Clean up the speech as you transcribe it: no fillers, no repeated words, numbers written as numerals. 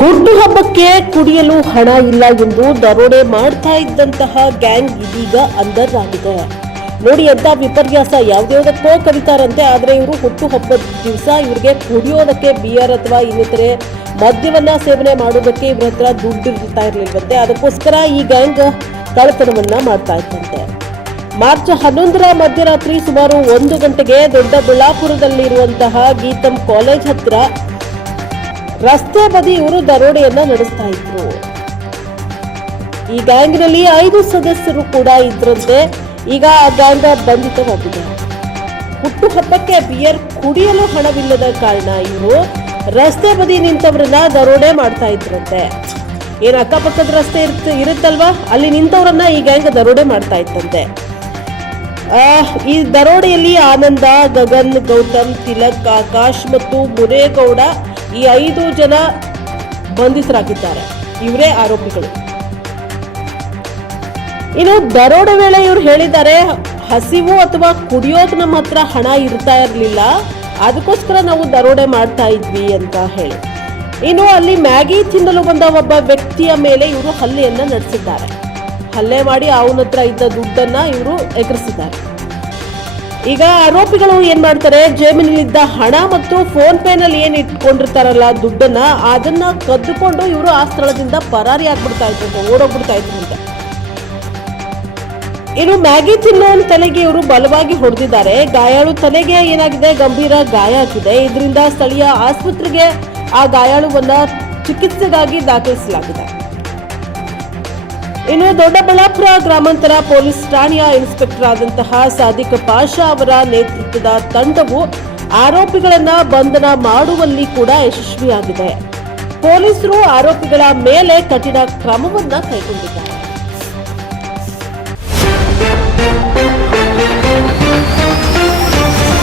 ಹುಟ್ಟುಹಬ್ಬಕ್ಕೆ ಕುಡಿಯಲು ಹಣ ಇಲ್ಲ ಎಂದು ದರೋಡೆ ಮಾಡ್ತಾ ಇದ್ದಂತಹ ಗ್ಯಾಂಗ್ ಇದೀಗ ಅಂಡರ್ ಆಗಿದೆ. ನೋಡಿ ಎಂತ ವಿಪರ್ಯಾಸ, ಯಾವ್ದ್ಯಾವ್ದಕ್ಕೋ ಕರೀತಾರಂತೆ. ಆದ್ರೆ ಇವರು ಹುಟ್ಟುಹಬ್ಬದ ದಿವಸ ಇವರಿಗೆ ಕುಡಿಯೋದಕ್ಕೆ ಬಿಯರ್ ಅಥವಾ ಇನ್ನಿತರೆ ಮದ್ಯವನ್ನ ಸೇವನೆ ಮಾಡೋದಕ್ಕೆ ಇವ್ರ ಹತ್ರ ದುಡ್ಡು ಇರ್ತಾ ಇರ್ಲಿಲ್ವಂತೆ. ಅದಕ್ಕೋಸ್ಕರ ಈ ಗ್ಯಾಂಗ್ ಕಳ್ಳತನವನ್ನ ಮಾಡ್ತಾ ಇತ್ತಂತೆ. ಮಾರ್ಚ್ 11ರ ಮಧ್ಯರಾತ್ರಿ ಸುಮಾರು 1 ಗಂಟೆಗೆ ದೊಡ್ಡಬಳ್ಳಾಪುರದಲ್ಲಿರುವಂತಹ ಗೀತಂ ಕಾಲೇಜ್ ಹತ್ರ ರಸ್ತೆ ಬದಿ ಇವರು ದರೋಡೆಯನ್ನ ನಡೆಸ್ತಾ ಇದ್ರು. ಈ ಗ್ಯಾಂಗ್ನಲ್ಲಿ 5 ಸದಸ್ಯರು ಕೂಡ ಇದ್ರಂತೆ. ಈಗ ಆ ಗ್ಯಾಂಗ್ ಬಂಧಿತವಾಗಿದೆ. ಹುಟ್ಟುಹಬ್ಬಕ್ಕೆ ಬಿಯರ್ ಕುಡಿಯಲು ಹಣವಿಲ್ಲದ ಕಾರಣ ಇವರು ರಸ್ತೆ ಬದಿ ನಿಂತವರನ್ನ ದರೋಡೆ ಮಾಡ್ತಾ ಇದ್ರಂತೆ. ಏನ್ ಅಕ್ಕಪಕ್ಕದ ರಸ್ತೆ ಇರುತ್ತಲ್ವಾ, ಅಲ್ಲಿ ನಿಂತವರನ್ನ ಈ ಗ್ಯಾಂಗ್ ದರೋಡೆ ಮಾಡ್ತಾ ಇತ್ತಂತೆ. ಈ ದರೋಡೆಯಲ್ಲಿ ಆನಂದ, ಗಗನ್, ಗೌತಮ್, ತಿಲಕ್, ಆಕಾಶ್ ಮತ್ತು ಮುರೇಗೌಡ ಈ 5 ಜನ ಬಂಧಿತರಾಗಿದ್ದಾರೆ. ಇವರೇ ಆರೋಪಿಗಳು. ಇನ್ನು ದರೋಡೆ ವೇಳೆ ಇವರು ಹೇಳಿದ್ದಾರೆ, ಹಸಿವು ಅಥವಾ ಕುಡಿಯೋಕೆ ನಮ್ಮ ಹತ್ರ ಹಣ ಇರ್ತಾ ಇರಲಿಲ್ಲ, ಅದಕ್ಕೋಸ್ಕರ ನಾವು ದರೋಡೆ ಮಾಡ್ತಾ ಇದ್ವಿ ಅಂತ ಹೇಳಿ. ಇನ್ನು ಅಲ್ಲಿ ಮ್ಯಾಗಿ ತಿನ್ನಲು ಬಂದ ಒಬ್ಬ ವ್ಯಕ್ತಿಯ ಮೇಲೆ ಇವರು ಹಲ್ಲೆಯನ್ನ ನಡೆಸಿದ್ದಾರೆ. ಹಲ್ಲೆ ಮಾಡಿ ಅವನ ಹತ್ರ ಇದ್ದ ದುಡ್ಡನ್ನ ಇವರು ಎಗರಿಸಿದ್ದಾರೆ. ಈಗ ಆರೋಪಿಗಳು ಏನ್ ಮಾಡ್ತಾರೆ, ಜೇಬಿನಲ್ಲಿದ್ದ ಹಣ ಮತ್ತು ಫೋನ್ ಪೇ ನಲ್ಲಿ ಏನ್ ಇಟ್ಕೊಂಡಿರ್ತಾರಲ್ಲ ದುಡ್ಡನ್ನ, ಅದನ್ನ ಕದ್ದುಕೊಂಡು ಇವರು ಆ ಸ್ಥಳದಿಂದ ಪರಾರಿ ಆಗ್ಬಿಡ್ತಾ ಇದ್ರಂತೆ, ಓಡೋಗ್ಬಿಡ್ತಾ ಇದ್ರಂತೆ. ಇನ್ನು ಮ್ಯಾಗಿ ತಿನ್ನೋನ್ ತಲೆಗೆ ಇವರು ಬಲವಾಗಿ ಹೊಡೆದಿದ್ದಾರೆ. ಗಾಯಾಳು ತಲೆಗೆ ಏನಾಗಿದೆ, ಗಂಭೀರ ಗಾಯ ಆಗಿದೆ. ಇದರಿಂದ ಸ್ಥಳೀಯ ಆಸ್ಪತ್ರೆಗೆ ಆ ಗಾಯಾಳುವನ್ನ ಚಿಕಿತ್ಸೆಗಾಗಿ ದಾಖಲಿಸಲಾಗಿದೆ. ಇನ್ನು ದೊಡ್ಡಬಳ್ಳಾಪುರ ಗ್ರಾಮಾಂತರ ಪೊಲೀಸ್ ಠಾಣೆಯ ಇನ್ಸ್ಪೆಕ್ಟರ್ ಆದಂತಹ ಸಾದಿಕ್ ಪಾಷಾ ಅವರ ನೇತೃತ್ವದ ತಂಡವು ಆರೋಪಿಗಳನ್ನ ಬಂಧನ ಮಾಡುವಲ್ಲಿ ಕೂಡ ಯಶಸ್ವಿಯಾಗಿದೆ. ಪೊಲೀಸರು ಆರೋಪಿಗಳ ಮೇಲೆ ಕಠಿಣ ಕ್ರಮವನ್ನ ಕೈಗೊಂಡಿದ್ದಾರೆ.